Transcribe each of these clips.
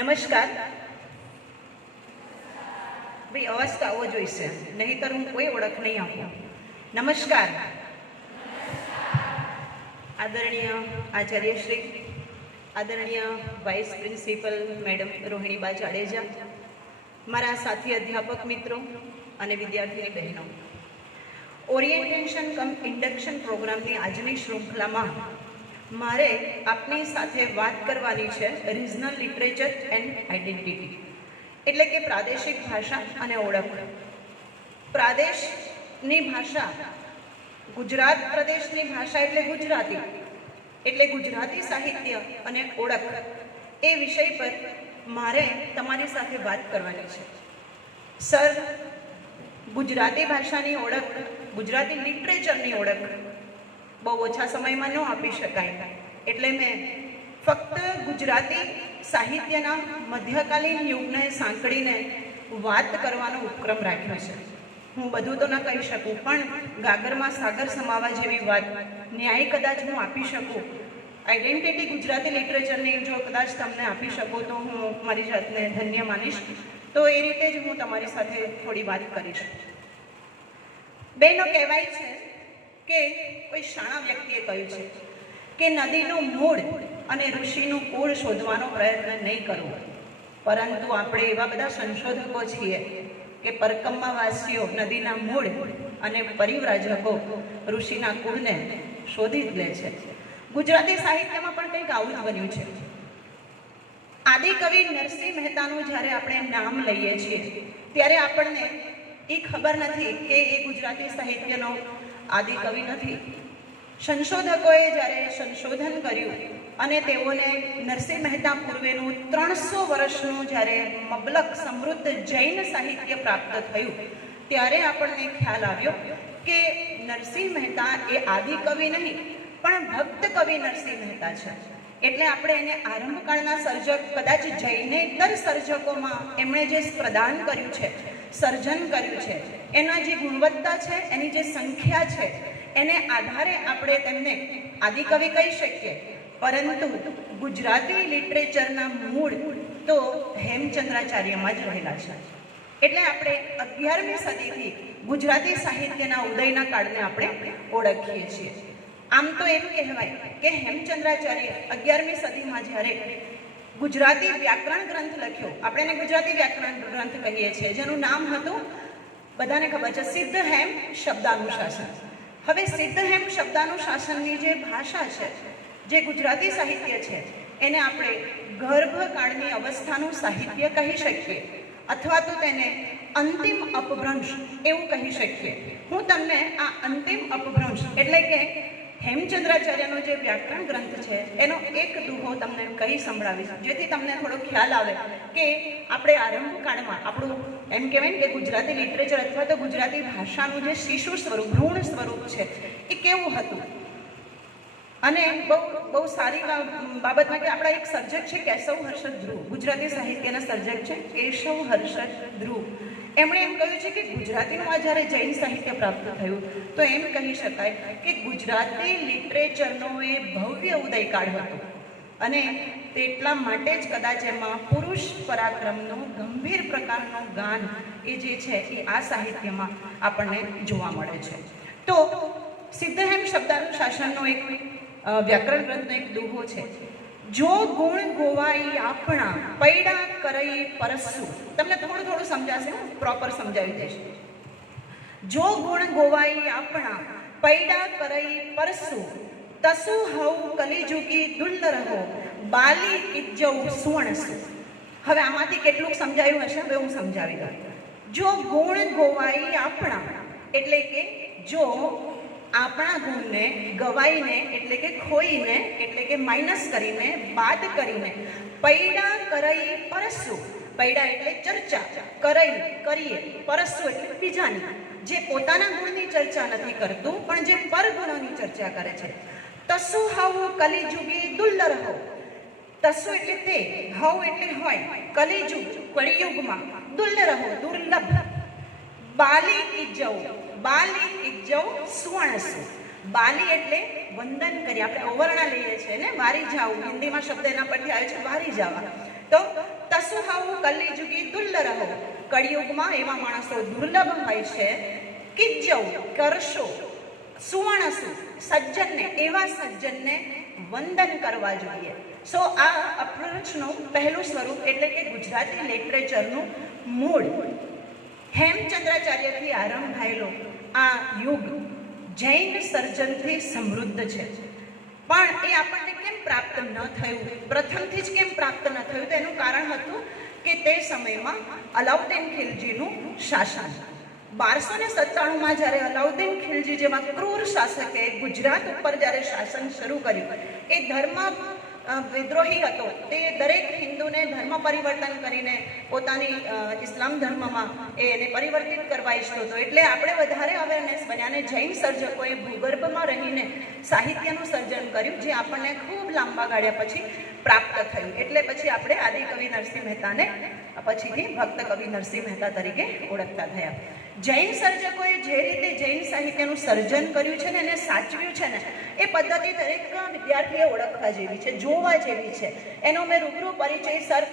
નમસ્કાર. ભાઈ અવાજ તો આવવો જોઈશે, નહીંતર હું કોઈ ઓળખ નહીં આપું. નમસ્કાર. આદરણીય આચાર્યશ્રી, આદરણીય વાઇસ પ્રિન્સિપલ મેડમ રોહિણીબા જાડેજા, મારા સાથી અધ્યાપક મિત્રો અને વિદ્યાર્થીની બહેનો, ઓરિએન્ટેશન કમ ઇન્ડક્શન પ્રોગ્રામની આજની શૃંખલામાં મારે આપની સાથે વાત કરવાની છે રિજનલ લિટરેચર એન્ડ આઇડેન્ટિટી, એટલે કે પ્રાદેશિક ભાષા અને ઓળખ. પ્રાદેશની ભાષા, ગુજરાત પ્રદેશની ભાષા એટલે ગુજરાતી, એટલે ગુજરાતી સાહિત્ય અને ઓળખ, એ વિષય પર મારે તમારી સાથે વાત કરવાની છે. સર, ગુજરાતી ભાષાની ઓળખ, ગુજરાતી લિટરેચરની ઓળખ બહુ ઓછા સમયમાં ન આપી શકાય, એટલે મેં ફક્ત ગુજરાતી સાહિત્યના મધ્યકાલીન યુગને સાંકળીને વાત કરવાનો ઉપક્રમ રાખ્યો છે. હું બધું તો ન કહી શકું, પણ ગાગરમાં સાગર સમાવા જેવી વાત ન્યાય કદાચ હું આપી શકું, આઈડેન્ટિટી ગુજરાતી લિટરેચરની જો કદાચ તમને આપી શકું તો હું મારી જાતને ધન્ય માનીશ. તો એ રીતે જ હું તમારી સાથે થોડી વાત કરીશ. બેનો કહેવાય છે કે કોઈ શાણા વ્યક્તિએ કહ્યું છે કે નદીનું મૂળ અને ઋષિનું કુળ શોધવાનો પ્રયત્ન નહીં કરવો, પરંતુ આપણે એવા બધા સંશોધકો છીએ કે પરકમ્માવાસીઓ નદીના મૂળ અને પરિવ્રાજકો ઋષિના કુળને શોધી જ લે છે. ગુજરાતી સાહિત્યમાં પણ કંઈક આવું જ બન્યું છે. આદિકવિ નરસિંહ મહેતાનું જ્યારે આપણે નામ લઈએ છીએ ત્યારે આપણને એ ખબર નથી કે એ ગુજરાતી સાહિત્યનો આદિકવિ નથી. સંશોધકોએ જ્યારે સંશોધન કર્યું અને તેઓને નરસિંહ મહેતા પૂર્વેનું 300 વર્ષનું જ્યારે મબલક સમૃદ્ધ જૈન સાહિત્ય પ્રાપ્ત થયું ત્યારે આપણને ખ્યાલ આવ્યો કે નરસિંહ મહેતા એ આદિકવિ નહીં પણ ભક્ત કવિ નરસિંહ મહેતા છે. એટલે આપણે એને આરંભકાળના સર્જક, કદાચ જૈનેતર સર્જકોમાં એમણે જે પ્રદાન કર્યું છે, સર્જન કર્યું છે, એના જે ગુણવત્તા છે, એની જે સંખ્યા છે, એને આધારે આપણે તેમને આદિકવિ કહી શકીએ. પરંતુ ગુજરાતી લિટરેચરના મૂળ તો હેમચંદ્રાચાર્યમાં જ રહેલા છે. એટલે આપણે 11મી સદીથી ગુજરાતી સાહિત્યના ઉદયના કાળને આપણે ઓળખીએ છીએ. આમ તો એમ કહેવાય કે હેમચંદ્રાચાર્ય 11મી સદીમાં જ્યારે ગુજરાતી વ્યાકરણ ગ્રંથ લખ્યો, આપણે એને ગુજરાતી વ્યાકરણ ગ્રંથ કહીએ છીએ, જેનું નામ હતું, બધાને ખબર છે, સિદ્ધહેમ શબ્દાનુશાસન. હવે સિદ્ધહેમ શબ્દાનુશાસનની જે ભાષા છે, જે ગુજરાતી સાહિત્ય છે, એને આપણે ગર્ભકાળની અવસ્થાનું સાહિત્ય કહી શકીએ, અથવા તો તેને અંતિમ અપભ્રંશ એવું કહી શકીએ. હું તમને આ અંતિમ અપભ્રંશ એટલે કે હેમચંદ્રાચાર્યનો જે વ્યાકરણ ગ્રંથ છે એનો એક દુહો તમને કહી સંભળાવીશ, જેથી તમને થોડો ખ્યાલ આવે કે આપણે આરંભકાળમાં આપણું એમ કહેવાય ને કે ગુજરાતી લિટરેચર અથવા તો ગુજરાતી ભાષાનું જે શિશુ સ્વરૂપ, ભ્રૂણ સ્વરૂપ છે એ કેવું હતું. અને બહુ સારી બાબતમાં કે આપણા એક સર્જક છે કેશવ હર્ષદ ધ્રુવ, ગુજરાતી સાહિત્યના સર્જક છે કેશવ હર્ષદ ધ્રુવ. એમણે એમ કહ્યું છે કે ગુજરાતીનું આ જ્યારે જૈન સાહિત્ય પ્રાપ્ત થયું તો એમ કહી શકાય કે ગુજરાતી લિટરેચરનો એ ભવ્ય ઉદયકાળ હતો. અને તેટલા માટે જ કદાચ એમાં પુરુષ પરાક્રમનું ગંભીર પ્રકારનું ગાન એ જે છે એ આ સાહિત્યમાં આપણને જોવા મળે છે. તો સિદ્ધહેમ શબ્દાનુશાસનનો એક વ્યાકરણ ગ્રંથનો એક દુહો છે, જો ગુણ ગોવાઈ આપણા પૈડા કરઈ પરસુ. તમને થોડું સમજાશે, હું પ્રોપર સમજાવી દઈશ. જો ગુણ ગોવાઈ આપણા પૈડા કરઈ પરસુ, તસુ હવ કલિજુગી દુલ્લરહો, બાલી ઇજ્જવ સુવર્ણસુ. હવે આમાંથી કેટલુંક સમજાયું હશે, હવે હું સમજાવી દઉં. જો ગુણ ગોવાઈ આપણા એટલે કે જો આપણા ગુણને ગવાઈને એટલે કે ખોઈને એટલે કે માઇનસ કરીને, બાદ કરીને, પૈડા કરઈ પરસુ, પૈડા એટલે ચર્ચા, કરઈ કરીએ, પરસુ એટલે બીજાની, જે પોતાના ગુણની ચર્ચા નથી કરતું પણ જે પરગુણોની ચર્ચા કરે છે. તસુ હવ કલિજુગી દુલ્લરહો, તસુ એટલે તે, હવ એટલે હોય, કલિજુગ કળિયુગમાં, દુલ્લરહો દુર્લભ, બાલી ઇજ્જવ, બાલી ઇજ્જવ સુવર્ણસુ. બાલી એટલે વંદન કરી, આપણે અવર્ણા લઈએ છીએ ને, વારી જાવું, હિન્દીમાં શબ્દ એના પરથી આવ્યો છે વારી જવા. તો તસુહાવું કલિયુગી દુર્લભ, કળિયુગમાં એવા માણસો દુર્લભ હોય છે. કિજ્જવ કરશો સુવર્ણસુ, સજ્જનને એવા સજ્જનને વંદન કરવા જોઈએ. સો આ અપ્રોચનું પહેલું સ્વરૂપ એટલે કે ગુજરાતી લિટરેચરનું મૂળ હેમચંદ્રાચાર્યથી આરંભાયેલો આ યુગ જૈન સર્જનથી સમૃદ્ધ છે. પણ એ આપણને કેમ પ્રાપ્ત ન થયું, પ્રથમથી જ કેમ પ્રાપ્ત ન થયું? તો એનું કારણ હતું કે તે સમયમાં અલાઉદ્દીન ખિલજીનું શાસન. 1297માં જ્યારે અલાઉદ્દીન ખિલજી જેવા ક્રૂર શાસકે ગુજરાત ઉપર જ્યારે શાસન શરૂ કર્યું, એ ધર્મ વિદ્રોહી હતો. તે દરેક હિન્દુને ધર્મ પરિવર્તન કરીને પોતાની ઇસ્લામ ધર્મમાં એને પરિવર્તિત કરવા ઈચ્છતો હતો. એટલે આપણે વધારે અવેરનેસ બન્યા અને જૈન સર્જકોએ ભૂગર્ભમાં રહીને સાહિત્યનું સર્જન કર્યું, જે આપણને ખૂબ લાંબા ગાળ્યા પછી પ્રાપ્ત થયું. એટલે પછી આપણે આદિકવિ નરસિંહ મહેતાને પછીથી ભક્ત કવિ નરસિંહ મહેતા તરીકે ઓળખતા થયા. જૈન સર્જકોએ જે રીતે જૈન સાહિત્યનું સર્જન કર્યું છે ને, એને સાચવ્યું છે ને, એ પદ્ધતિ દરેક વિદ્યાર્થીએ ઓળખવા જેવી છે, જોવા જેવી છે. એનો મેં રૂબરૂ પરિચય સર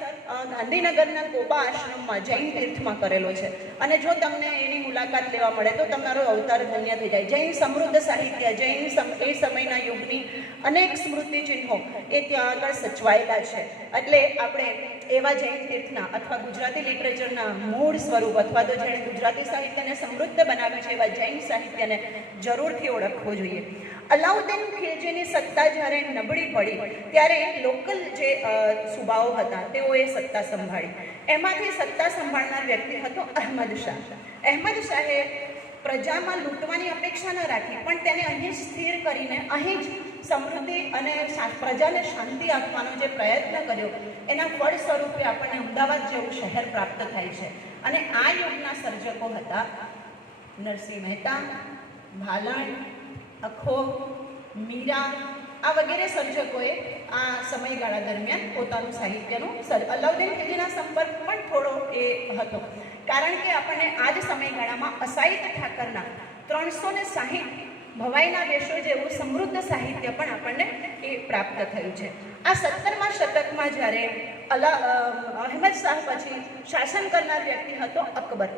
ગાંધીનગરના કોબા આશ્રમમાં જૈન તીર્થમાં કરેલો છે. અને જો તમને એની મુલાકાત લેવા મળે તો તમારો અવતાર ધન્ય થઈ જાય. જૈન સમૃદ્ધ સાહિત્ય, જૈન એ સમયના યુગની અનેક સ્મૃતિ ચિહ્નો એ ત્યાં આગળ સચવાયેલા છે. એટલે આપણે એવા જૈન તીર્થના અથવા ગુજરાતી લિટરેચરના મૂળ સ્વરૂપ અથવા તો જેણે ગુજરાતી સાહિત્યને સમૃદ્ધ બનાવ્યું છે એવા જૈન સાહિત્યને જરૂરથી ઓળખવું જોઈએ. અલાઉદ્દીન ખિલજીની સત્તા જ્યારે નબળી પડી ત્યારે લોકલ જે સુબાઓ હતા તેઓએ સત્તા સંભાળી. એમાંથી સત્તા સંભાળનાર વ્યક્તિ હતો અહેમદ શાહ. અહેમદ શાહે પ્રજામાં લૂંટવાની અપેક્ષા ન રાખી, પણ તેને અહીં જ સ્થિર કરીને અહીં જ સમૃદ્ધિ અને પ્રજાને શાંતિ આપવાનો જે પ્રયત્ન કર્યો, એના ફળ સ્વરૂપે આપણને અમદાવાદ જેવું શહેર પ્રાપ્ત થાય છે. અને આ યુગના સર્જકો હતા નરસિંહ મહેતા, ભાલણ, અખો, મીરા, આ વગેરે સર્જકોએ આ સમયગાળા દરમિયાન પોતાનું સાહિત્યનું અલાઉદ્દીન ખિલજીના સંપર્ક પણ થોડો એ હતો, કારણ કે આપણને આ જ સમયગાળામાં અસાહિત ઠાકરના 360 ભવાઈના વેશો જેવું સમૃદ્ધ સાહિત્ય પણ આપણને એ પ્રાપ્ત થયું છે. આ 17મા શતકમાં જ્યારે અહેમદ શાહ પછી શાસન કરનાર વ્યક્તિ હતો અકબર.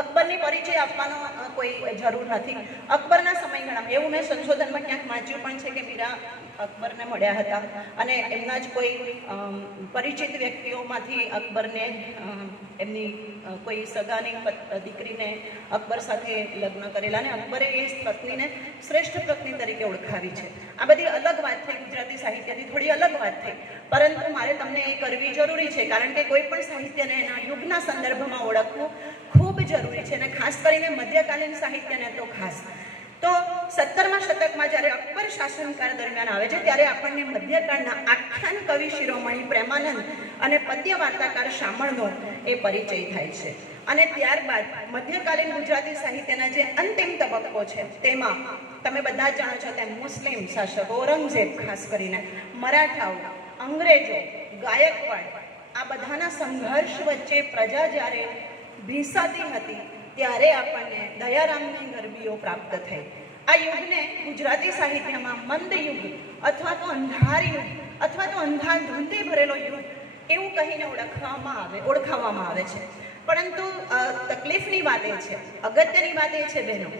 અકબરની પરિચય આપવાનો કોઈ જરૂર નથી. અકબરના સમયગાળામાં એવું મેં સંશોધનમાં ક્યાંક વાંચ્યું પણ છે કે મીરા અકબરને મળ્યા હતા અને એમના જ કોઈ પરિચિત વ્યક્તિઓમાંથી અકબરને એમની કોઈ સગાની દીકરીને અકબર સાથે લગ્ન કરેલા અને અકબરે એ પત્નીને શ્રેષ્ઠ પત્ની તરીકે ઓળખાવી છે. આ બધી અલગ વાત થઈ, ગુજરાતી સાહિત્યની થોડી અલગ વાત થઈ, પરંતુ મારે તમને એ કરવી જરૂરી છે, કારણ કે કોઈ પણ સાહિત્યને એના યુગના સંદર્ભમાં ઓળખવું ખૂબ જરૂરી છે, અને ખાસ કરીને મધ્યકાલીન સાહિત્યને તો ખાસ. તો 17મા શતકમાં જ્યારે અકબર શાસનકાળ દરમિયાન આવે છે ત્યારે આપણને મધ્યકાળના આખ્યાન કવિ શિરોમણી પ્રેમાનંદ અને પદ્ય વાર્તાકાર શામળનો એ પરિચય થાય છે. અને ત્યારબાદ મધ્યકાલીન ગુજરાતી સાહિત્યના જે અંતિમ તબક્કો છે તેમાં તમે બધા જાણો છો તેમ મુસ્લિમ શાસકો, ઔરંગઝેબ ખાસ કરીને, મરાઠાઓ, અંગ્રેજો, ગાયકવાડ, આ બધાના સંઘર્ષ વચ્ચે પ્રજા જ્યારે ભીસાતી હતી ત્યારે આપણને દયારામની ગરબીઓ પ્રાપ્ત થઈ. આ યુગને ગુજરાતી સાહિત્યમાં મંદ યુગ અથવા તો અંધાર યુગ અથવા તો અંધાધૂંધી ભરેલો યુગ એવું કહીને ઓળખાવવામાં આવે છે. પરંતુ તકલીફની વાત એ છે, અગત્યની વાત એ છે બહેનો,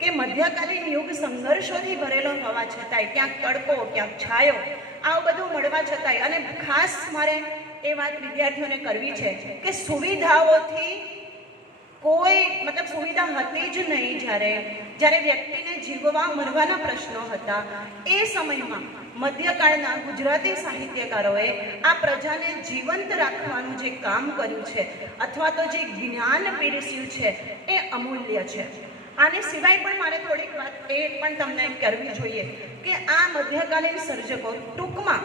કે મધ્યકાલીન યુગ સંઘર્ષોથી ભરેલો હોવા છતાંય ક્યાંક તડકો, ક્યાંક છાયો, આવું બધું મળવા છતાંય, અને ખાસ મારે એ વાત વિદ્યાર્થીઓને કરવી છે કે સુવિધાઓથી કોઈ સુવિધા હતી જ નહીં. જ્યારે વ્યક્તિને જીવવા મરવાના પ્રશ્નો હતા એ સમયમાં મધ્યકાળના ગુજરાતી સાહિત્યકારોએ આ પ્રજાને જીવંત રાખવાનું જે કામ કર્યું છે અથવા તો જે જ્ઞાન પીરસ્યું છે એ અમૂલ્ય છે. આની સિવાય પણ મારે થોડીક વાત એ પણ તમને કરવી જોઈએ કે આ મધ્યકાલીન સર્જકો, ટૂંકમાં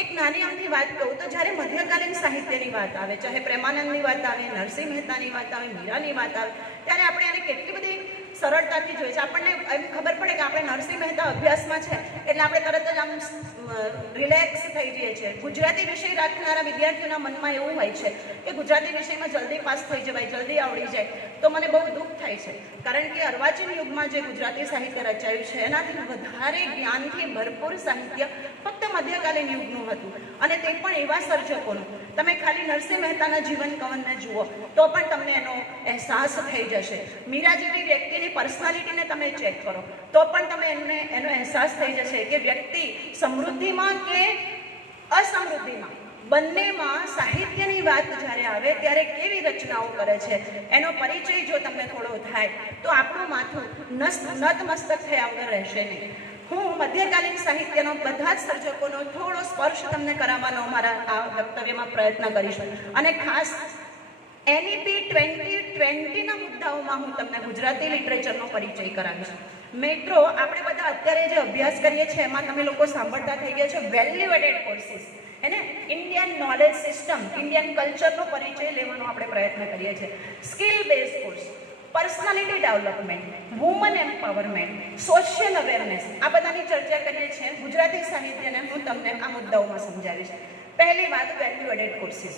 એક નાની અમથી વાત કહું તો જ્યારે મધ્યકાલીન સાહિત્યની વાત આવે, ચાહે પ્રેમાનંદની વાત આવે, નરસિંહ મહેતાની વાત આવે, મીરાની વાત આવે, ત્યારે આપણે એને કેટલી બધી સરળતાથી જોઈએ છે. આપણને એમ ખબર પડે કે આપણે નરસિંહ મહેતા અભ્યાસમાં છે એટલે આપણે તરત જ આમ રિલેક્સ થઈ જઈએ છીએ. ગુજરાતી વિષય રાખનારા વિદ્યાર્થીઓના મનમાં એવું હોય છે કે ગુજરાતી વિષયમાં જલ્દી પાસ થઈ જવાય, જલ્દી આવડી જાય. તો મને બહુ દુઃખ થાય છે, કારણ કે અર્વાચીન યુગમાં જે ગુજરાતી સાહિત્ય રચાયું છે એનાથી વધારે જ્ઞાનથી ભરપૂર સાહિત્ય ફક્ત મધ્યકાલીન યુગનું હતું, અને તે પણ એવા સર્જકોનું. તમે ખાલી નરસિંહ મહેતાના જીવન કવનને જુઓ તો પણ તમને એનો અહેસાસ થઈ જશે. મીરા જેવી વ્યક્તિની પર્સનાલિટીને તમે ચેક કરો તો પણ તમે એનો અહેસાસ થઈ જશે કે વ્યક્તિ સમૃદ્ધિમાં કે અસમૃદ્ધિમાં બંનેમાં સાહિત્યની વાત જ્યારે આવે ત્યારે કેવી રચનાઓ કરે છે એનો પરિચય જો તમને થોડો થાય તો આપણું માથું નતમસ્તક થયા વગર રહેશે નહીં. હું મધ્યકાલીન સાહિત્યનો બધા જ સર્જકોનો થોડો સ્પર્શ તમને કરાવવાનો મારા આ વક્તવ્યમાં પ્રયત્ન કરીશ, અને ખાસ NEP 2020ના મુદ્દાઓમાં હું તમને ગુજરાતી લિટરેચરનો પરિચય કરાવીશ. મિત્રો, આપણે બધા અત્યારે જે અભ્યાસ કરીએ છીએ એમાં તમે લોકો સાંભળતા થઈ ગયા છો વેલ્યુ એડેડ કોર્સિસ, એને ઇન્ડિયન નોલેજ સિસ્ટમ, ઇન્ડિયન કલ્ચરનો પરિચય લેવાનો આપણે પ્રયત્ન કરીએ છીએ. Skill base course, personality development, woman empowerment, social awareness, આ બધાની ચર્ચા કરીએ છીએ. ગુજરાતી સાહિત્યને હું તમને આ મુદ્દાઓમાં સમજાવીશ. પહેલી વાત value added courses,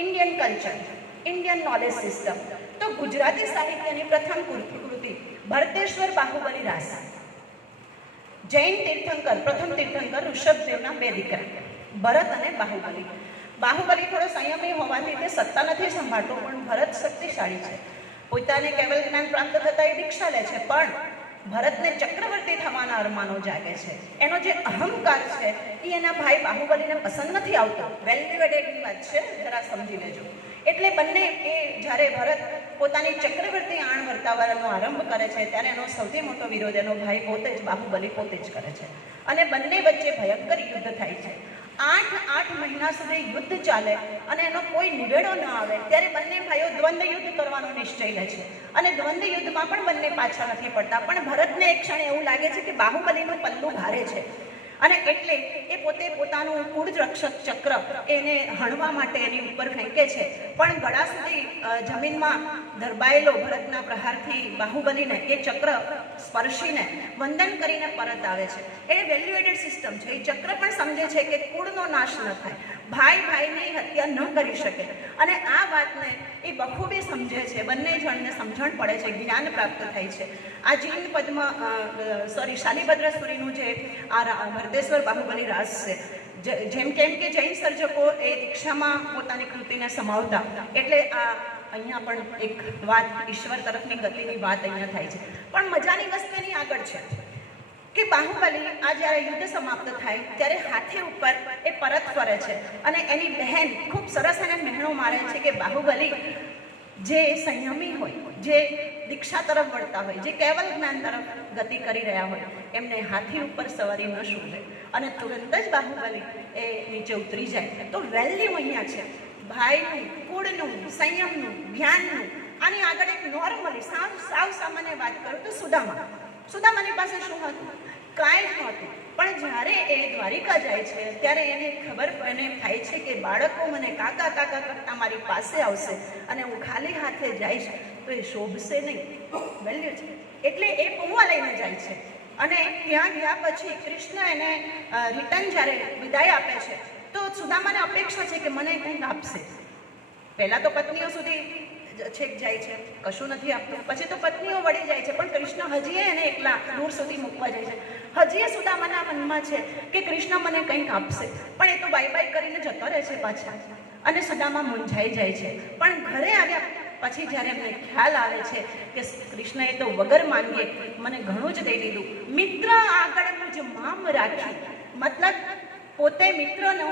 Indian culture, Indian knowledge system. તો ગુજરાતી સાહિત્યની પ્રથમ કૃતિ ભરતેશ્વર બાહુબલી રાસ. જૈન તીર્થંકર, પ્રથમ તીર્થંકર ઋષભદેવના બે દીકરા ભરત અને બાહુબલી. બાહુબલી થોડો સંયમી હોવાથી તે સત્તા નથી સંભાળતો, પણ ભરત શક્તિશાળી છે. પોતાને કેવલ જ્ઞાન પ્રાપ્ત થતા એ દીક્ષા લે છે, પણ ભરતને ચક્રવર્તી થવાના અરમાનો જાગે છે. એનો જે અહંકાર છે એ એના ભાઈ બાહુબલીને પસંદ નથી આવતો. વેલ્યુ એડેડની વાત છે, જરા સમજી લેજો. એટલે બંને એ જ્યારે ભરત પોતાની ચક્રવર્તી આણ વર્તાવવાનો આરંભ કરે છે ત્યારે એનો સૌથી મોટો વિરોધ એનો ભાઈ પોતે જ, બાહુબલી પોતે જ કરે છે, અને બંને વચ્ચે ભયંકર યુદ્ધ થાય છે. 8 મહિના સુધી યુદ્ધ ચાલે અને એનો કોઈ નિવેડો ન આવે ત્યારે બંને ભાઈઓ દ્વંદ્વ યુદ્ધ કરવાનો નિશ્ચય લે છે, અને દ્વંદ્વ યુદ્ધમાં પણ બંને પાછા નથી પડતા. પણ ભરતને એક ક્ષણે એવું લાગે છે કે બાહુબલીનું પલ્લું ભારે છે, અને એટલે એ પોતે પોતાનું કુળ રક્ષક ચક્ર એને હણવા માટે એની ઉપર ફેંકે છે, પણ ગળા સુધી જમીનમાં દરબાયેલો ભરતના પ્રહારથી બાહુબલીને એ ચક્ર સ્પર્શીને વંદન કરીને પરત આવે છે. એ વેલ્યુ એડેડ સિસ્ટમ છે. એ ચક્ર પણ સમજે છે કે કુળનો નાશ ન થાય, ભાઈ ભાઈની હત્યા ન કરી શકે, અને આ વાતને એ બખૂબી સમજે છે. બંને જણને સમજણ પડે છે, જ્ઞાન પ્રાપ્ત થાય છે. આ જીન પદ્મ શાલિભદ્ર સુરીનું જે આ ભરતેશ્વર બાહુબલી રાસ છે, જેમ કેમ કે જૈન સર્જકો એ દીક્ષામાં પોતાની કૃતિને સમાવતા, એટલે આ અહીંયા પણ એક વાત ઈશ્વર તરફની ગતિની વાત અહીંયા થાય છે. પણ મજાની વસ્તુ એની આગળ છે કે બાહુબલી આ જ્યારે યુદ્ધ સમાપ્ત થાય ત્યારે હાથી ઉપર એ પરત ફરે છે, અને એની બહેન ખૂબ સરસ એને મહેણો મારે છે કે બાહુબલી જે સંયમી હોય, જે દીક્ષા તરફ વળતા હોય, જે કેવલ જ્ઞાન તરફ ગતિ કરી રહ્યા હોય, એમને હાથી ઉપર સવારી ન શોભે, અને તુરંત જ બાહુબલી એ નીચે ઉતરી જાય. તો વેલ્યુ અહીંયા છે ભાઈનું, કુળનું, સંયમનું, જ્ઞાનનું. આની આગળ એક નોર્મલી સાવ સામાન્ય વાત કરું તો સુદામાની પાસે શું હતું? કાંઈ જ નહોતું. પણ જ્યારે એ દ્વારિકા જાય છે ત્યારે એને ખબર થાય છે કે બાળકો મને કાકા કાકા કરતા મારી પાસે આવશે અને હું ખાલી હાથે જઈશ તો એ શોભશે નહીં. વેલ્યુ છે. એટલે એ પૌવા લઈને જાય છે, અને ત્યાં ગયા પછી કૃષ્ણ એને રિટર્ન જ્યારે વિદાય આપે છે તો સુદામાને અપેક્ષા છે કે મને કંઈક આપશે. પહેલાં તો પત્નીઓ સુધી છેક જાય છે, કશું નથી આપતું. પછી તો પત્નીઓ વળી જાય છે, પણ કૃષ્ણ હજી એને એકલા દૂર સુધી મૂકવા જાય છે. હજી સુદામાના મનમાં છે કે કૃષ્ણ મને કંઈક આપશે, પણ એ તો બાય બાય કરીને જતો રહે છે પાછા, અને સુદામા મૂંઝાઈ જાય છે. પણ ઘરે આવ્યા પછી જ્યારે એમને ખ્યાલ આવે છે કે કૃષ્ણએ તો વગર માંગે મને ઘણું જ દઈ દીધું. મિત્ર આગળ મુજ મામ રાખી, મતલબ પોતે મિત્રનો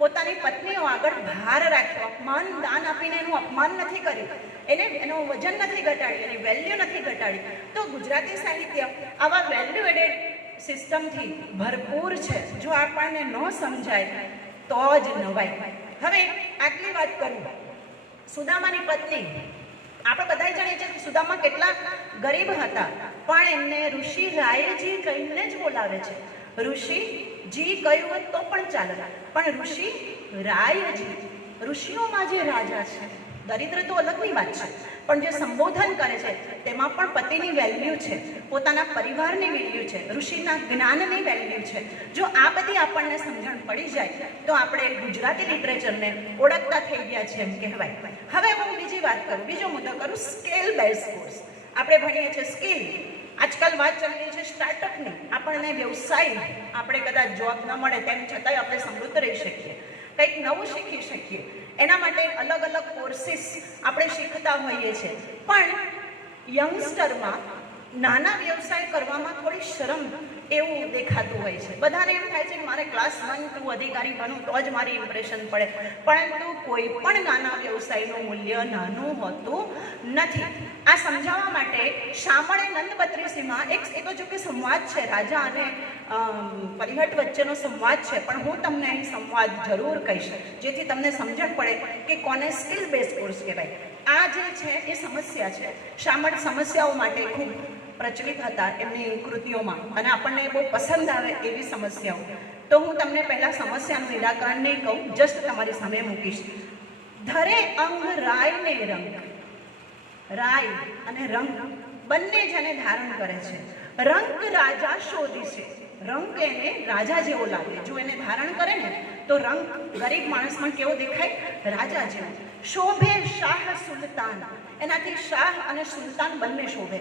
પોતાની પત્નીઓ આગળ ભાર રાખ્યો, અપમાન દાન આપીને એનું અપમાન નથી કર્યું, એનું વજન નથી ઘટાડ્યું, એની વેલ્યુ નથી ઘટાડી. તો ગુજરાતી સાહિત્ય આવા વેલ્યુ એડેડ સિસ્ટમથી ભરપૂર છે. જો આપણને ન સમજાય તો જ નવાય. હવે આટલી વાત કરું. સુદામાની પત્ની, આપણે બધા જાણીએ છીએ કે સુદામા કેટલા ગરીબ હતા, પણ એમને ઋષિ રાયજી કહીને જ બોલાવે છે. ઋષિજી કહ્યું હોત તો પણ ચાલે, પણ ઋષિ રાયજી, ઋષિઓમાં જે રાજા છે. દરિદ્ર તો અલગની વાત છે, પણ જે સંબોધન કરે છે તેમાં પણ પતિની વેલ્યુ છે, પોતાના પરિવારની વેલ્યુ છે, ઋષિના જ્ઞાનની વેલ્યુ છે. જો આ બધી આપણને સમજણ પડી જાય તો આપણે ગુજરાતી લિટરેચરને ઓળખતા થઈ ગયા છે એમ કહેવાય. હવે હું બીજી વાત કરું, બીજો મુદ્દો કરું, સ્કેલ બેઝ કોર્સ. આપણે ભણીએ છીએ સ્કિલ. આજકાલ વાત ચાલી રહી છે સ્ટાર્ટઅપની. આપણને વ્યવસાય, આપણે કદાચ જોબ ન મળે તેમ છતાંય આપણે સમૃદ્ધ રહી શકીએ, કંઈક નવું શીખી શકીએ. એના માટે અલગ અલગ કોર્સીસ આપણે શીખતા હોઈએ છીએ. પણ યંગસ્ટરમાં નાના વ્યવસાય કરવામાં થોડી શરમ એવું દેખાતું હોય છે. બધાને એમ થાય છે કે મારે ક્લાસ 1 2 અધિકારી બનવું તો જ મારી ઇમ્પ્રેશન પડે, પરંતુ કોઈ પણ નાના વ્યવસાયનું મૂલ્ય નાનું હોતું નથી. આ સમજાવવા માટે શામળે નંદ બત્રીસીમાં એક તો જો કે સંવાદ છે, રાજા અને પરિહટ વચ્ચેનો સંવાદ છે, પણ હું તમને અહીં સંવાદ જરૂર કહીશ જેથી તમને સમજણ પડે કે કોને સ્કિલ બેઝ કોર્સ કહેવાય. આ જે છે એ સમસ્યા છે. શામળ સમસ્યાઓ માટે ખૂબ પ્રચલિત હતા એમની કૃતિઓમાં, અને આપણને બહુ પસંદ આવે એવી સમસ્યાઓ. તો હું તમને પહેલા સમસ્યાનું નિરાકરણ નહીં કહું, જસ્ટ તમારી સામે મૂકીશ. ધરે અંગ રાય ને રંગ. રાય અને રંગ બંને જેને ધારણ કરે છે. રંગ રાજા શોધી છે. રંગ એને રાજા જેવો લાગે. જો એને ધારણ કરે ને તો રંગ ગરીબ માણસમાં કેવો દેખાય? રાજા જેવો. શોભે શાહ સુલતાન. એનાથી શાહ અને સુલતાન બંને શોભે.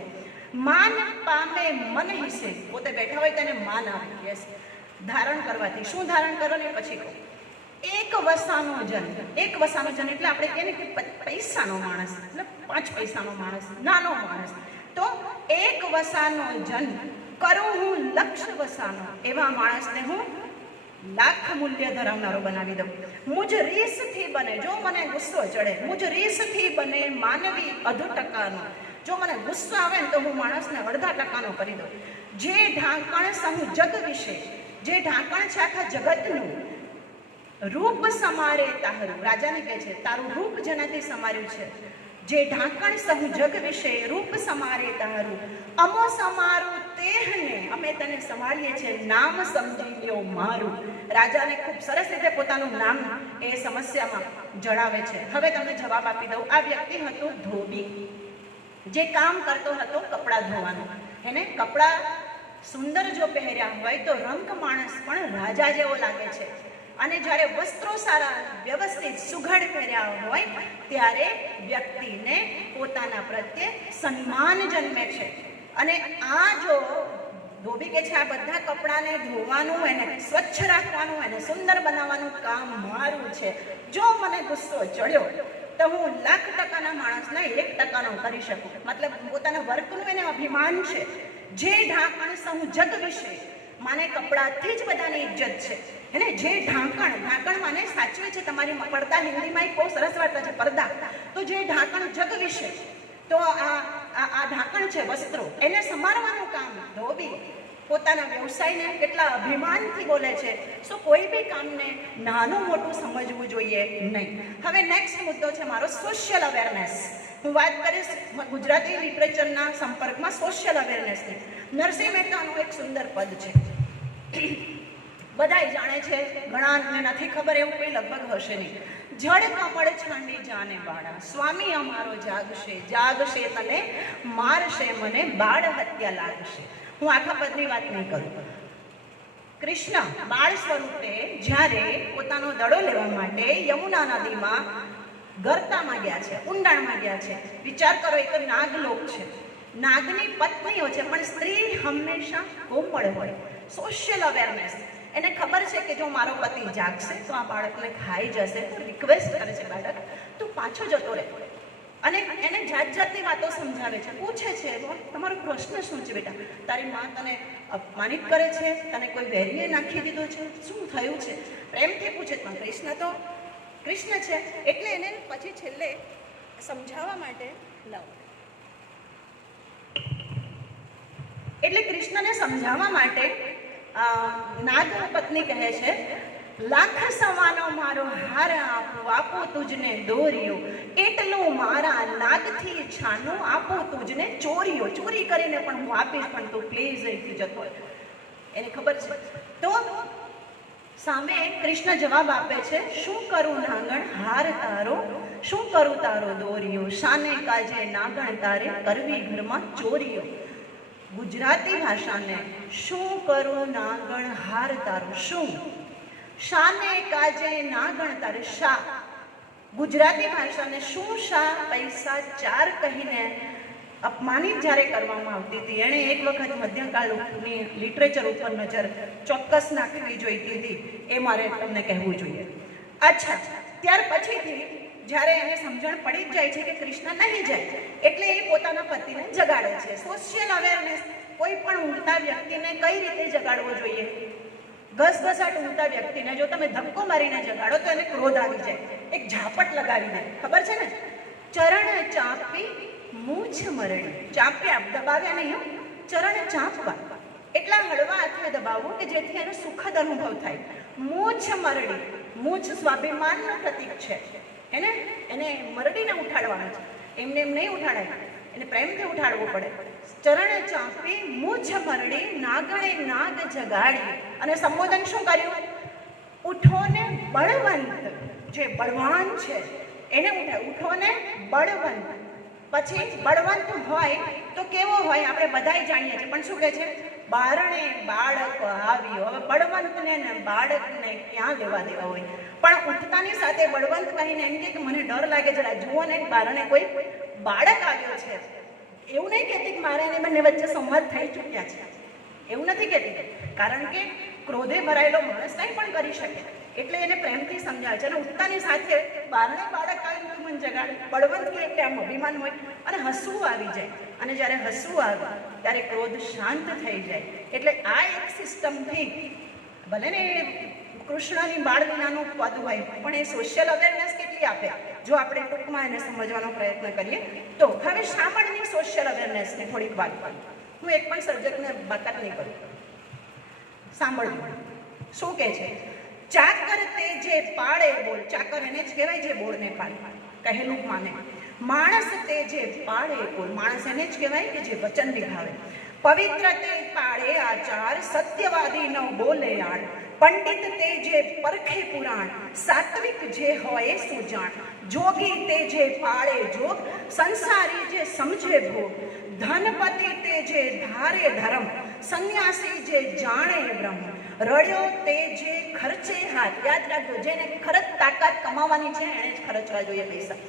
માન પામે મન હિસે. પોતે બેઠા હોય તેને માન આવે. યસ, ધારણ કરવાથી. શું ધારણ કરો ને પછી કહું. એક વસાનો જન. એક વસાનો જન એટલે આપણે કહીએ ને કે પૈસાનો માણસ, એટલે 5 પૈસાનો માણસ, નાનો માણસ. તો એક વસાનો જન કરું હું લક્ષ વસાનો. એવા માણસને હું લાખ મૂલ્ય ધરાવનારો બનાવી દઉં. મુજ રીસથી બને. જો મને ગુસ્સો ચડે, મુજ રીસથી બને માનવી અધો ટકાનો. જો મને ગુસ્સો આવે ને તો હું માણસને અડધા ટકાનો કરી દઉં. જે ઢાંકણ સહુ જગ વિશે, જે ઢાંકણ છે આખા જગતનું, રૂપ સમારે તારું. રાજાને કહે છે તારું રૂપ જેનાથી સમાર્યું છે. જે ઢાંકણ સહુ જગ વિશે, રૂપ સમારે તારું. અમો સમારું તેહને. અમે તને સંભાળીએ છીએ, નામ સમજી લ્યો મારું. રાજાને ખૂબ સરસ રીતે પોતાનું નામ એ સમસ્યામાં જણાવે છે. હવે તમને જવાબ આપી દઉં. આ વ્યક્તિ હતો ધોબી, જે કામ કરતો હતો કપડાં ધોવાનું. એને કપડાં સુંદર જો પહેર્યા હોય તો રંગ માણસ પણ રાજા જેવો લાગે છે. અને જ્યારે વસ્ત્રો સારા વ્યવસ્થિત સુઘડ પહેર્યા હોય ત્યારે વ્યક્તિને પોતાના પ્રત્યે સન્માન જન્મે છે. અને આ જો ધોબી કે છે આ બધા કપડાને ધોવાનું, એને સ્વચ્છ રાખવાનું, એને સુંદર બનાવવાનું કામ મારું છે. જો મને ગુસ્સો ચડ્યો તો હું 1,00,000% માણસને 1% કરી શકું. મતલબ પોતાના વર્કનું એને અભિમાન છે. જે ઢાંકણ સહુ જગ વિશે. માને કપડાથી જ બધાની ઇજ્જત છે. એને જે ઢાંકણ માને સાચવે છે. તમારી પડદા હિન્દીમાં એક બહુ સરસ વાર્તા છે, પડદા. તો જે ઢાંકણ જગ વિશે, તો આ ઢાંકણ છે વસ્ત્રો, એને સમારવાનું કામ ધોબી પોતાના વ્યવસાયને કેટલા અભિમાનથી બોલે છે. સો કોઈ બી કામને નાનું મોટું સમજવું જોઈએ નહીં. હવે નેક્સ્ટ મુદ્દો છે મારો સોશિયલ અવેરનેસ. હું વાત કરીશ ગુજરાતી લિટરેચરના સંપર્કમાં સોશિયલ અવેરનેસની. નરસિંહ મહેતાનું એક સુંદર પદ છે, બધાય જાણે છે, ઘણાને નથી ખબર એવું કંઈ લગભગ હશે નહીં. જળ કમળ છાંડી જાને બાળા, સ્વામી અમારો જાગશે, જાગશે તને મારશે, મને બાળ હત્યા લાગશે. હું આખા પદની વાત નહીં કરું. કૃષ્ણ બાળ સ્વરૂપે જ્યારે પોતાનો દડો લેવા માટે યમુના નદીમાં ગરતામાં ગયા છે, ઊંડાણમાં ગયા છે. વિચાર કરો, એક નાગલોક છે, નાગની પત્નીઓ છે, પણ સ્ત્રી હંમેશા કોમળ હોય. Social awareness. એને ખબર છે કે જો મારો પતિ જાગશે તો આ બાળકને ખાઈ જશે. તો રિક્વેસ્ટ કરે છે, બાળક તું પાછો જતો રહે. અને એને જાત જાતની વાતો સમજાવે છે, પૂછે છે તમારો પ્રશ્ન શું છે બેટા? તારી માં તને અપમાનિત કરે છે, તને કોઈ વેરીએ નાખી દીધો છે, શું થયું છે? પ્રેમથી પૂછે. પણ કૃષ્ણ છે એટલે એને પછી છેલ્લે સમજાવવા માટે લાવ. એટલે કૃષ્ણને સમજાવવા માટે નાગ પત્ની કહે છે, લાખ સમાનો મારો હાર આપો તુજને દોર્યો, એટલું મારા નાગથી છાનું આપો તુજને ચોર્યો. ચોરી કરીને પણ હું આપીશ, પણ તું પ્લીઝ અહીંથી જતો. એને ખબર છે. તો સામે કૃષ્ણ જવાબ આપે છે, શું કરું નાંગણ હાર તારો શું કરું તારો દોરિયો, શાને કાજે નાગણ તારે કરવી ઘરમાં ચોરીઓ. ગુજરાતી ભાષાને શું કરું નાગણ હાર તારો, શું શાને કાજે નાગણ તારે, શા. ગુજરાતી ભાષાને શું શા પૈસા ચાર કહીને અપમાનિત જ્યારે કરવામાં આવતી હતી, એણે એક વખત મધ્યકાળની લિટરેચર ઉપર નજર ચોક્કસ નાખવી જોઈતી હતી, એ મારે તમને કહેવું જોઈએ. અચ્છા, ત્યાર પછીથી જ્યારે એને સમજણ પડી જ જાય છે કે કૃષ્ણ નહીં જાય, એટલે એ પોતાના પતિને જગાડે છે. સોશિયલ અવેરનેસ, કોઈ પણ ઊંઘતા વ્યક્તિને કઈ રીતે જગાડવો જોઈએ? ઘસઘસાટ ઊંઘતા વ્યક્તિને જો તમે ધક્કો મારીને જગાડો તો એને ક્રોધ આવી જાય, એક ઝાપટ લગાવી દે, ખબર છે ને? ચરણ ચાંપી મૂછ મરડી, ચાંપ્યા દબાવ્યા નહીં, ચરણ ચાંપવા, એટલા હળવા હાથે દબાવવું કે જેથી એનો સુખદ અનુભવ થાય. મૂછ મરડી, મૂછ સ્વાભિમાનનું પ્રતીક છે, એને મરડીને ઉઠાડવાનું છે, એમને એમ નહીં ઉઠાડાય, એને પ્રેમથી ઉઠાડવું પડે. ચરણ ચાંપી મૂછ મરડી, નાગણે નાગ જગાડી. અને સંબોધન શું કર્યું? ઉઠો ને બળવંત, જે બળવાન છે એને ઉઠાય, ઉઠો ને બળવંત. પછી બળવંત હોય તો કેવો હોય આપણે બધાય જાણીએ છીએ, પણ શું કહે છે? બારણે બાળક આવ્યો. હવે બળવંતને ને બાળકને ક્યાં લેવા દેવા હોય? પણ ઉઠતાની સાથે બળવંત કહીને એમ કે મને ડર લાગે, જરા જુઓ ને બારણે કોઈ બાળક આવ્યો છે. એવું નહીં કહેતી કે મારા એને બંને વચ્ચે સંવાદ થઈ ચૂક્યા છે, એવું નથી કહેતી, કારણ કે ક્રોધે ભરાયેલો માણસ કંઈ પણ કરી શકે, એટલે એને પ્રેમથી સમજાવે છે. અને ઉઠતાની સાથે બારણે બાળક આવ્યું તું મને જગાડે, બળવંત કે એટલે આમ અભિમાન હોય અને હસવું આવી જાય. અને જ્યારે હસવું આવે ત્યારે ક્રોધ શાંત થઈ જાય. એટલે આ એક સિસ્ટમથી, ભલે ને કૃષ્ણની બાળલીલાનું પદ હોય, પણ એ સોશિયલ અવેરનેસ કેટલી આપે જો આપણે ટૂંકમાં એને સમજવાનો પ્રયત્ન કરીએ તો. હવે શામળની સોશિયલ અવેરનેસને થોડીક વાત કરું. હું એક પણ સર્જકને બાકાત નહીં કરું. સાંભળવું શું કહે છે? ચાકર તે જે પાળે બોલ, ચાકર એને જ કહેવાય જે બોળને પાળે, કહેલું માને. માણસ તે જે પાળે બોલ, માણસ એને જ કહેવાય કે જે વચન નિભાવે. પવિત્ર તે પાળે આચાર, સત્યવાદી ન બોલે આડ. પંડિત તે જે પરખે પુરાણ, સાત્વિક જે હોય સુજાણ. જોગી તે જે પાળે જોગ, સંસારી જે સમજે ભોગ. ધનપતિ તે જે ધારે ધર્મ, સંન્યાસી જે જાણે બ્રહ્મ. રડ્યો તે જે ખર્ચે હાથ, યાદ રાખજો, જેને ખરચ તાકાત કમાવાની છે એને જ ખર્ચવા જોઈએ પૈસા.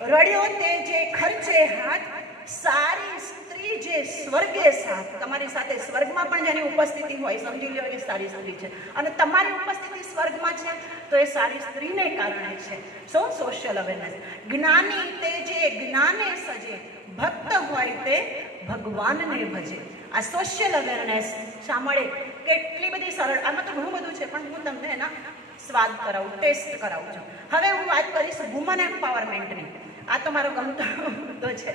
રડ્યો તે જે ખર્ચે હાથ, સારી સ્ત્રી જે સ્વર્ગે સાથ. તમારી સાથે સ્વર્ગમાં પણ જેની ઉપસ્થિતિ હોય સમજી લો કે સારી સ્ત્રી છે, અને તમારી ઉપસ્થિતિ સ્વર્ગમાં છે તો એ સારી સ્ત્રીને કારણે છે. Social awareness. જ્ઞાની તે જે જ્ઞાને સજે, ભક્ત હોય તે ભગવાનને ભજે. આ સોશિયલ અવેરનેસ સાંભળે કેટલી બધી સરળ, આમાં તો ઘણું બધું છે પણ હું તમને એના સ્વાદ કરાવું, ટેસ્ટ કરાવું છું. હવે હું વાત કરીશ વુમન એમ્પાવરમેન્ટની. આ તો મારો ગમતો મુદ્દો છે.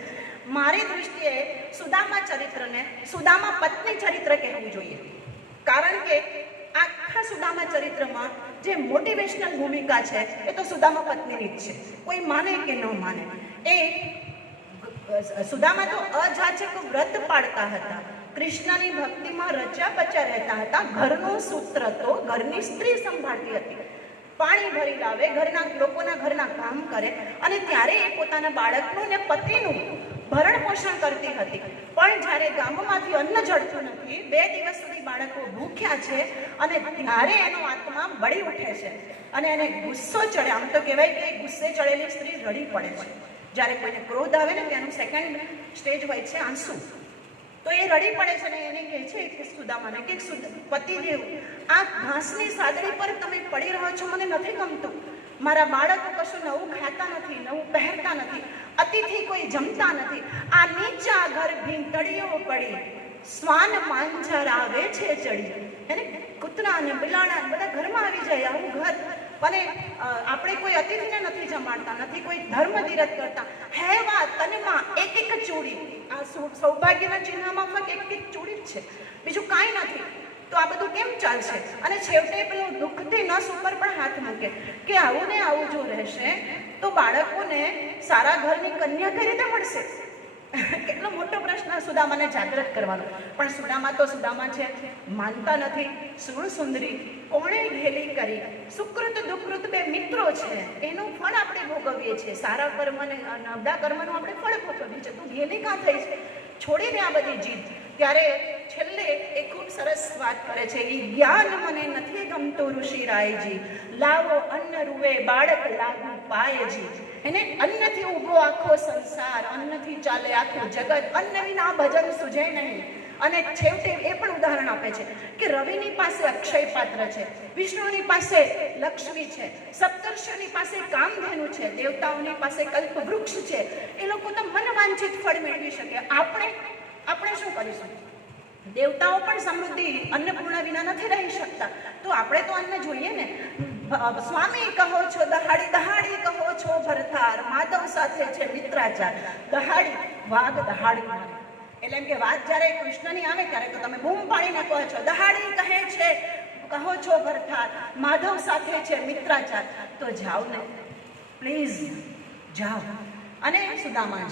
મારી દૃષ્ટિએ સુદામા ચરિત્રને સુદામા પત્ની ચરિત્ર કહેવું જોઈએ, કારણ કે આખા સુદામા ચરિત્રમાં જે મોટિવેશનલ ભૂમિકા છે એ તો સુદામા પત્નીની જ છે, કોઈ માને કે ન માને. એ સુદામા તો અજાચક વ્રત પાડતા હતા, કૃષ્ણની ભક્તિમાં રચ્યા પચ્યા રહેતા હતા. ઘરનું સૂત્ર તો ઘરની સ્ત્રી સંભાળતી હતી, પાણી ભરી લાવે, ઘરના લોકોના ઘરના કામ કરે, અને ત્યારે એ પોતાના બાળકનું ને પતિનું ભરણ પોષણ કરતી હતી. પણ જ્યારે ગામમાંથી અન્ન જળતું નથી, 2 દિવસ સુધી બાળકો ભૂખ્યા છે, અને ત્યારે એનો આત્મા બળી ઉઠે છે અને એને ગુસ્સો ચડે. આમ તો કહેવાય કે ગુસ્સે ચડેલી સ્ત્રી રડી પડે છે. જ્યારે કોઈને ક્રોધ આવે ને તેનું સેકન્ડ સ્ટેજ હોય છે આંસુ, તો એ રડી પડે છે ને એને કહે છે કે સુદામાને કે પતિદેવ, આ ઘાસની સાદડી પર તમે પડી રહ્યો છો, મને નથી ગમતું. મારા બાળકો કશું નવું ખાતા નથી, નવું પહેરતા નથી, અતિથિ કોઈ જમતા નથી. આ નીચા ઘર ભીંતળીઓ પડી, શ્વાન માંજર આવે છે ચડી. એને કૂતરા અને બિલાડા બધા ઘરમાં આવી જાય, આવું ઘર. અને આપણે કોઈ અતિથિને નથી જમાડતા, નથી કોઈ ધર્મ ધીરજ કરતા. હેવા તનમાં એક એક ચૂડી, આ સૌભાગ્યના ચિહ્નમાં ફક્ત એક ચૂડી જ છે, બીજું કાંઈ નથી. તો આ બધું કેમ ચાલશે? અને છેવટે પેલું દુઃખથી નસ ઉપર પણ હાથ મૂકે કે આવું ને આવું જો રહેશે તો બાળકોને સારા ઘરની કન્યા કઈ રીતે મળશે? કેટલો મોટો પ્રશ્ન સુદામાને જાગૃત કરવાનો. પણ સુદામા તો સુદામા છે, માનતા નથી. સુણ સુંદરી કોણે ઘેલી કરી, સુકૃત દુકૃત બે મિત્રો છે, એનું ફળ આપણે ભોગવીએ છીએ. સારા કર્મ અને નબળા કર્મનું આપણે ફળ ભોગવીએ છીએ. તું ઘેલી કાં થઈ છે? છોડીને આ બધી જીત. ત્યારે છેલ્લે એ ખૂબ સરસ વાત કરે છે, એ જ્ઞાન મને નથી ગમતું ઋષિરાયજી, લાવો અન્ન રૂવે બાળક લાગુ પાયજી. એને અન્નથી ઊભો આખો સંસાર, અન્નથી ચાલે આખું જગત, અન્ન વિના ભજન સુજે નહીં. અને છેવટે એ પણ ઉદાહરણ આપે છે કે રવિની પાસે અક્ષય પાત્ર છે, વિષ્ણુની પાસે લક્ષ્મી છે, સપ્તર્ષિઓની પાસે કામધેનુ છે, દેવતાઓની પાસે કલ્પ વૃક્ષ છે. એ લોકો તો મનવાંછિત ફળ મેળવી શકે. આપણે શું કરીશું? દેવતાઓ પણ સમૃદ્ધિ અન્નપૂર્ણા વિના નથી રહી શકતા, તો આપણે તો અન્ન જોઈએ ને. સ્વામી કહો છો દહાડી, દહાડી કહો છો ભરથાર, માધવ સાથે છે મિત્રાચાર. દહાડી વાઘ દહાડી, એટલે એમ કે વાત જ્યારે કૃષ્ણની આવે ત્યારે તો તમે બૂમ પાડીને કહો છો. દહાડી કહે છે કહો છો ભરથાર, માધવ સાથે છે મિત્રાચાર. તો જાઓ ને પ્લીઝ, જાઓ. અને સુદામા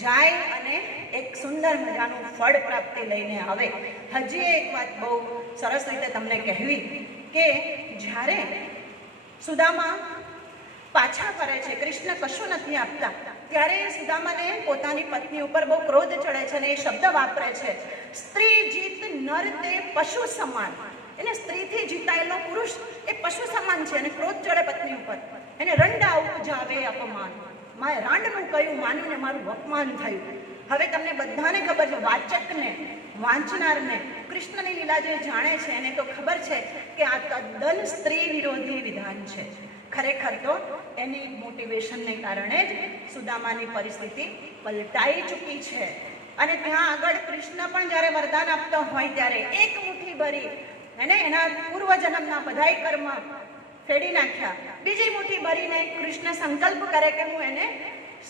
જાય અને એક સુંદર મજાનું ફળ પ્રાપ્તિ લઈને આવે. હજી એક વાત બહુ સરસ રીતે તમને કહેવી કે જ્યારે સુદામા પાછા ફરે છે, કૃષ્ણ કશું નથી આપતા, ત્યારે સુદામાને પોતાની પત્ની ઉપર બહુ ક્રોધ ચડે છે અને એ શબ્દ વાપરે છે, સ્ત્રી જીત નર તે પશુ સમાન. એને સ્ત્રીથી જીતાયેલો પુરુષ એ પશુ સમાન છે અને ક્રોધ ચડે પત્ની ઉપર. એને રંડા ઉપજાવે અપમાન, મારે રાંડનું કયું માનીને મારું અપમાન થયું. હવે તમને બધાને ખબર છે, વાચકને વાંચનારને કૃષ્ણની લીલા જે જાણે છે એને તો ખબર છે કે આ તદ્દન સ્ત્રી વિરોધી વિધાન છે. ખરેખર તો એની મોટિવેશનને કારણે જ સુદામાની પરિસ્થિતિ પલટાઈ ચૂકી છે. અને ત્યાં આગળ કૃષ્ણ પણ જ્યારે વરદાન આપતો હોય ત્યારે એક મુઠ્ઠી ભરી એને એના પૂર્વજન્મના બધાય કર્મ ફેડી નાખ્યા. બીજી મુઠ્ઠી ભરીને કૃષ્ણ સંકલ્પ કરે કે હું એને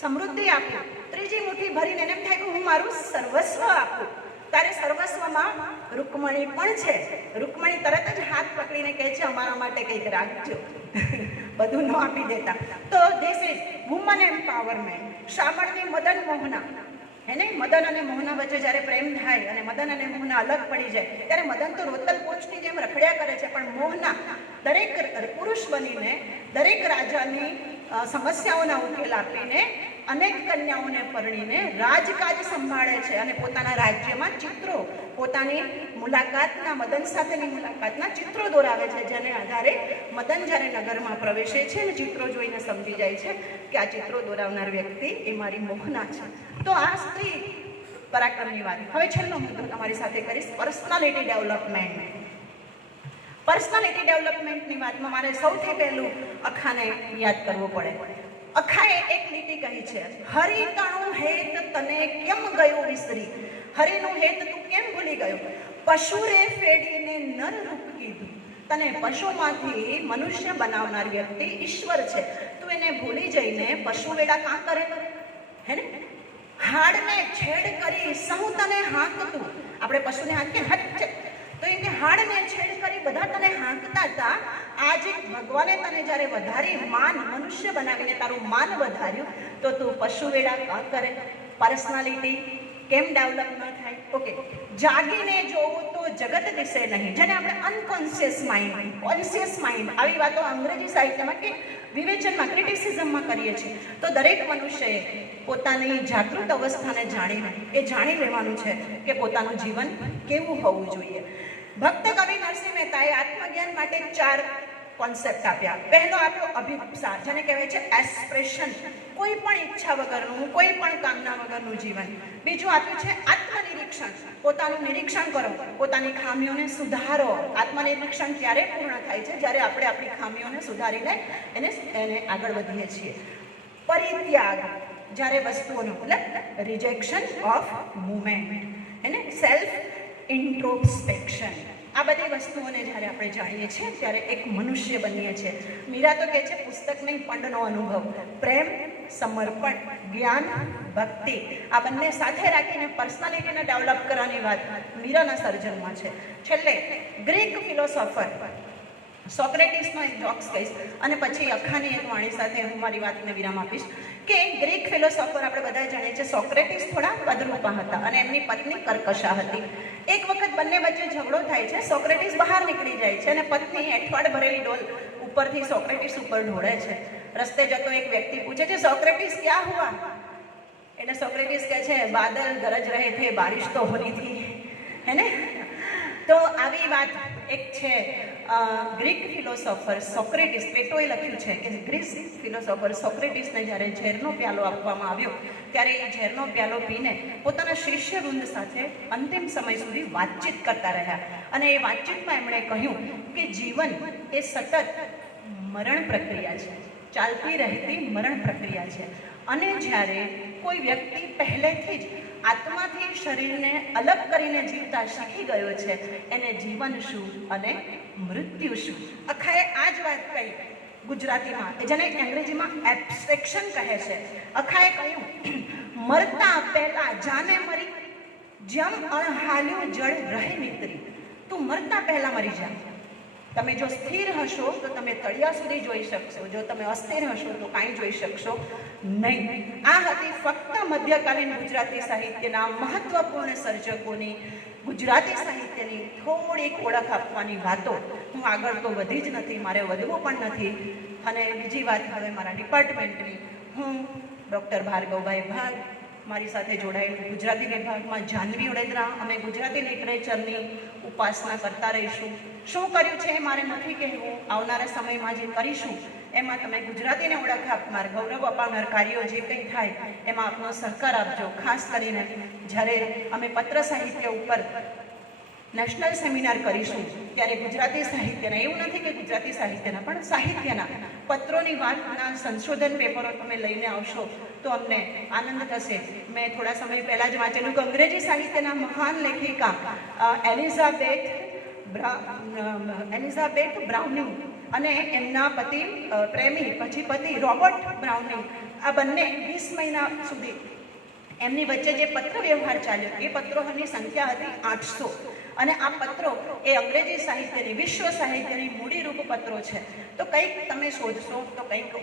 સમૃદ્ધિ આપું. ત્રીજી મુઠ્ઠી ભરીને એને એમ થાય કે હું મારું સર્વસ્વ આપું. ત્યારે સર્વસ્વમાં રૂકમણી પણ છે. રૂકમણી તરત જ હાથ પકડીને કહે છે અમારા માટે કંઈક રાખજો, બધું ન આપી દેતા. તો ધીસ ઇઝ વુમન એમ્પાવરમેન્ટ. શામળની મદન મોહના, એને મદન અને મોહના વચ્ચે જ્યારે પ્રેમ થાય અને મદન અને મોહના અલગ પડી જાય ત્યારે મદન તો રોતલ પુરુષની જેમ રખડ્યા કરે છે, પણ મોહના દરેક પુરુષ બનીને દરેક રાજાની સમસ્યાઓના ઉકેલ આપીને અનેક કન્યાઓને પરણીને રાજકાજ સંભાળે છે અને પોતાના રાજ્યમાં ચિત્રો, પોતાની મુલાકાતના, મદન સાથેની મુલાકાતના ચિત્રો દોરાવે છે, જેને આધારે મદન જ્યારે નગરમાં પ્રવેશે છે અને ચિત્રો જોઈને સમજી જાય છે કે આ ચિત્રો દોરાવનાર વ્યક્તિ એ મારી મોહના છે. તો આ સ્ત્રી પરાક્રમની વાત. હવે છેલ્લો મુદ્દો તમારી સાથે કરીશ, પર્સનાલિટી ડેવલપમેન્ટ. પર્સનાલિટી ડેવલપમેન્ટની વાતમાં મારે સૌથી પહેલું અખાને યાદ કરવું પડે. અખાએ એક લીટી કહી છે, હરિ તણું હેત તને કેમ ગયું વિસરી. હરિનું હેત તું કેમ ભૂલી ગયો. પશુરે ફેડીને નર રૂપ કીધું. તને પશુમાંથી મનુષ્ય બનાવનાર વ્યક્તિ ઈશ્વર છે, તું એને ભૂલી જઈને પશુ વેડા કાં કરે હે ને. હાડને છેડ કરી સહુ તને હાંકતું. આપણે પશુને હાંકીએ હટ, તો એ હાડને છેડ કરી બધા તને હાંકતા હતા. આજે ભગવાને તને જ્યારે વધારી માન, મનુષ્ય બનાવીને તારું માન વધાર્યું, તો તું પશુ વેડા કાં કરે. પર્સનાલિટી કેમ ડેવલપ ન થાય? ઓકે, જાગીને જોવું તો જગત દિશે નહીં, જેને આપણે અનકોન્શિયસ માઇન્ડ, કોન્શિયસ માઇન્ડ, આવી વાતો અંગ્રેજી સાહિત્યમાં કે વિવેચનમાં, ક્રિટિસિઝમમાં કરીએ છીએ. તો દરેક મનુષ્યએ પોતાની જાગૃત અવસ્થાને જાણી લેવાનું છે કે પોતાનું જીવન કેવું હોવું જોઈએ. ભક્ત કવિ નરસિંહ મહેતાએ આત્મજ્ઞાન માટે 4 કોન્સેપ્ટ આપ્યા. પહેલો આપણો અભિપ્સાર, જેને કહેવાય છે એસ્પિરેશન, કોઈ પણ ઈચ્છા વગરનું, કોઈ પણ કામના વગરનું જીવન. બીજું આપ્યું છે આત્મનિરીક્ષણ, પોતાનું નિરીક્ષણ કરો, પોતાની ખામીઓને સુધારો. આત્મનિરીક્ષણ ત્યારે પૂર્ણ થાય છે જ્યારે આપણે આપણી ખામીઓને સુધારીને એને આગળ વધીએ છીએ. પરિત્યાગ, જ્યારે વસ્તુઓનો મતલબ રિજેક્શન ઓફ મુવમેન્ટ, એને સેલ્ફ ઇન્ટ્રોસ્પેક્શન. આ બધી વસ્તુઓને જ્યારે આપણે જાણીએ છીએ ત્યારે એક મનુષ્ય બનીએ છીએ. મીરા તો કહે છે પુસ્તક નહીં પંડનો અનુભવ. પ્રેમ, સમર્પણ, જ્ઞાન, ભક્તિ, આ બંને સાથે રાખીને પર્સનાલિટીને ડેવલપ કરવાની વાત મીરાના સર્જનમાં છે. છેલ્લે ગ્રીક ફિલોસોફર સોક્રેટિસનો એક જોક્સ કહીશ અને પછી અખાની એક વાણી સાથે હું મારી વાતને વિરામ આપીશ કે ગ્રીક ફિલોસોફર આપણે બધા જાણીએ છીએ સોક્રેટિસ થોડા કદરૂપા હતા અને એમની પત્ની કર્કશા હતી. એક વખત બંને વચ્ચે ઝઘડો થાય છે. સોક્રેટિસ બહાર નીકળી જાય છે અને પત્ની એઠવાડ ભરેલી ડોલ ઉપરથી સોક્રેટિસ ઉપર ઢોળે છે. રસ્તે જતો એક વ્યક્તિ પૂછે છે, સોક્રેટિસ ક્યાં હુઆ? એટલે સોક્રેટિસ કહે છે, બાદલ ગરજ રહે થે, બારિશ તો હોની થી, હે ને? તો આવી વાત એક છે ગ્રીક ફિલોસોફર સોક્રેટિસ, પ્લેટોએ લખ્યું છે કે ગ્રીક ફિલોસોફર સોક્રેટિસને જ્યારે ઝેરનો પ્યાલો આપવામાં આવ્યો ત્યારે એ ઝેરનો પ્યાલો પીને પોતાના શિષ્યવૃંદ સાથે અંતિમ સમય સુધી વાતચીત કરતા રહ્યા અને એ વાતચીતમાં એમણે કહ્યું કે જીવન એ સતત મરણ પ્રક્રિયા છે, ચાલતી રહેતી મરણ પ્રક્રિયા છે અને જ્યારે કોઈ વ્યક્તિ પહેલેથી જ આત્માથી શરીરને અલગ કરીને જીવતા શીખી ગયો છે એને જીવન શું અને મૃત્યુ શું. અખાએ આ જ વાત કહી ગુજરાતીમાં, જેને અંગ્રેજીમાં એબ્સ્ટ્રેક્શન કહે છે. અખાએ કહ્યું, મરતા પહેલા જાને મરી, જેમ અણહાલ્યું જળ રહે નીતરી. તું મરતા પહેલા મરી જા. તમે જો સ્થિર હશો તો તમે તળિયા સુધી જોઈ શકશો, જો તમે અસ્થિર હશો તો કાંઈ જોઈ શકશો નહીં. આ હતી ફક્ત મધ્યકાલીન ગુજરાતી સાહિત્યના મહત્વપૂર્ણ સર્જકોની ગુજરાતી સાહિત્યની થોડીક ઓળખ આપવાની વાતો. હું આગળ તો વધી જ નથી, મારે વધવું પણ નથી. અને બીજી વાત હવે મારા ડિપાર્ટમેન્ટની, હું ડૉક્ટર ભાર્ગવભાઈ ભાગ, મારી સાથે જોડાયેલું ગુજરાતી વિભાગમાં જાહ્નવી ઓડેદરા, અમે ગુજરાતી લિટરેચરની ઉપાસના કરતા રહીશું. શું કર્યું છે એ મારે નથી કહેવું, આવનારા સમયમાં જે કરીશું એમાં તમે ગુજરાતીને ઓળખ આપનાર, ગૌરવ અપાવનાર કાર્યો જે કંઈ થાય એમાં આપનો સહકાર આપજો. ખાસ કરીને જ્યારે અમે પત્ર સાહિત્ય ઉપર નેશનલ સેમિનાર કરીશું ત્યારે ગુજરાતી સાહિત્યના, એવું નથી કે ગુજરાતી સાહિત્યના પણ સાહિત્યના પત્રોની વાતના સંશોધન પેપરો તમે લઈને આવશો તો અમને આનંદ થશે. મેં થોડા સમય પહેલાં જ વાંચેલું કે અંગ્રેજી સાહિત્યના મહાન લેખિકા એલિઝાબેથ બ્રાઉનિંગ અને એમના પતિ રોબર્ટ બ્રાઉનિંગ, આ બંને 20 મહિના સુધી એમની વચ્ચે જે પત્ર વ્યવહાર ચાલ્યો એ પત્રોની સંખ્યા હતી 800 અને આ પત્રો એ અંગ્રેજી સાહિત્યની, વિશ્વ સાહિત્યની મૂડીરૂપ પત્રો છે. તો કંઈક તમે શોધશો તો કંઈક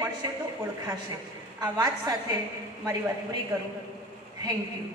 મળશે તો ઓળખાશે. આ વાત સાથે મારી વાત પૂરી કરું. Thank you.